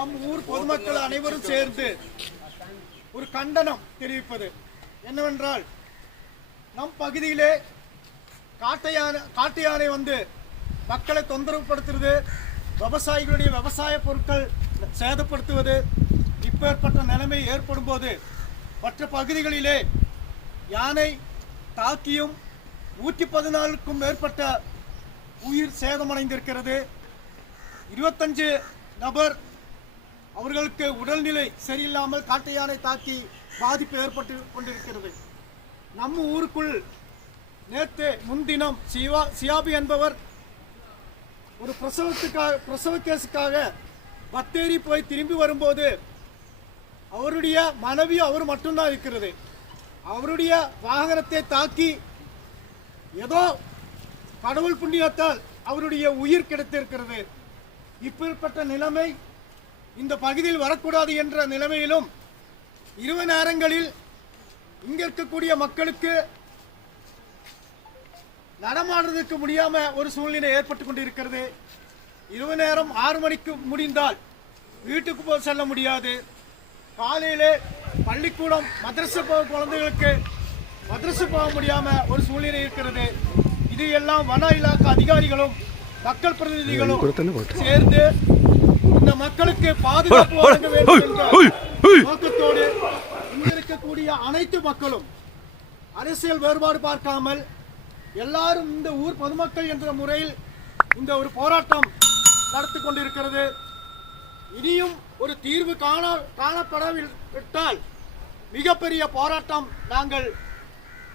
நம் ஊர் பொதுமக்கள் அனைவரும் சேர்ந்து ஒரு கண்டனம் தெரிவிப்பது என்னவென்றால், நம் பகுதியிலே காட்டு யானை வந்து மக்களை தொந்தரவுப்படுத்துவது, விவசாயிகளுடைய விவசாய பொருட்கள் சேதப்படுத்துவது, இப்பேற்பட்ட நிலைமை ஏற்படும் போது மற்ற பகுதிகளிலே யானை தாக்கியும் 114க்கும் மேற்பட்ட உயிர் சேதமடைந்திருக்கிறது. 25 நபர் அவர்களுக்கு உடல்நிலை சரியில்லாமல் காட்டு யானை தாக்கி பாதிப்பு ஏற்பட்டு கொண்டிருக்கிறது. நம்ம ஊருக்குள் நேற்று முன்தினம் சியாபி என்பவர் ஒரு பிரசவ கேஸுக்காக பத்தேரி போய் திரும்பி வரும்போது அவருடைய மனைவி அவர் மட்டும்தான் இருக்கிறது. அவருடைய வாகனத்தை தாக்கி ஏதோ கடவுள் புண்ணியத்தால் அவருடைய உயிர் கிடைத்திருக்கிறது. இப்பேற்பட்ட நிலைமை இந்த பகுதியில் வரக்கூடாது என்ற நிலைமையிலும் இரவு நேரங்களில் இங்க இருக்கக்கூடிய மக்களுக்கு நடமாடுறதுக்கு முடியாம ஒரு சூழ்நிலை ஏற்பட்டு கொண்டிருக்கிறது. இரவு நேரம் 6 மணிக்கு முடிந்தால் வீட்டுக்கு போய் செல்ல முடியாது. காலையிலே பள்ளிக்கூடம் மதரசா போக குழந்தைகளுக்கு மதரசா போக முடியாம ஒரு சூழ்நிலை இருக்கிறது. இது எல்லாம் வன இலாக்கா அதிகாரிகளும் மக்கள் பிரதிநிதிகளும் சேர்ந்து இந்த மக்களுக்கு பாதுகாப்பு வழங்க வேண்டும் என்ற நோக்கத்தோடு இங்க இருக்கக்கூடிய அனைத்து மக்களும் அரசியல் வேறுபாடு பார்க்காமல் எல்லாரும் இந்த ஊர் பொதுமக்கள் என்ற முறையில் இந்த ஒரு போராட்டம் நடத்தி கொண்டிருக்கிறது. இனியும் ஒரு தீர்வு காணப்படவிட்டால் மிகப்பெரிய போராட்டம் நாங்கள்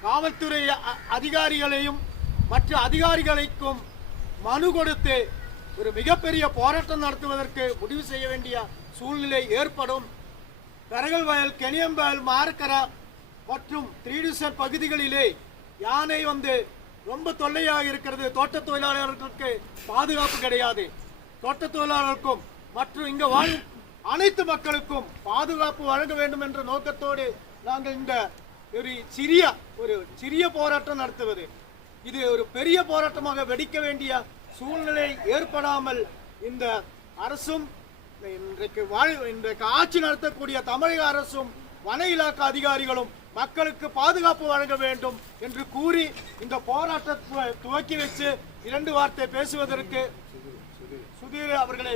காவல்துறை அதிகாரிகளையும் மற்ற அதிகாரிகளுக்கும் மனு கொடுத்து ஒரு மிகப்பெரிய போராட்டம் நடத்துவதற்கு முடிவு செய்ய வேண்டிய சூழ்நிலை ஏற்படும். கரகல்வயல், கெனியம்பயல், மாரக்கரா மற்றும் 3 பகுதிகளிலே யானை வந்து ரொம்ப தொல்லையாக இருக்கிறது. தோட்ட தொழிலாளர்களுக்கு பாதுகாப்பு கிடையாது. தோட்ட தொழிலாளர்களுக்கும் மற்றும் இங்க வாழும் அனைத்து மக்களுக்கும் பாதுகாப்பு வழங்க வேண்டும் என்ற நோக்கத்தோடு நாங்கள் இந்த ஒரு சிறிய போராட்டம் நடத்துவது. இது ஒரு பெரிய போராட்டமாக வெடிக்க வேண்டிய சூழ்நிலை ஏற்படாமல் இந்த அரசும் இன்றைக்கு ஆட்சி நடத்தக்கூடிய தமிழக அரசும் வன இலாக்கா அதிகாரிகளும் மக்களுக்கு பாதுகாப்பு வழங்க வேண்டும் என்று கூறி இந்த போராட்டத்தை துவக்கி வச்சு 2 வார்த்தை பேசுவதற்கு சுதீர் அவர்களை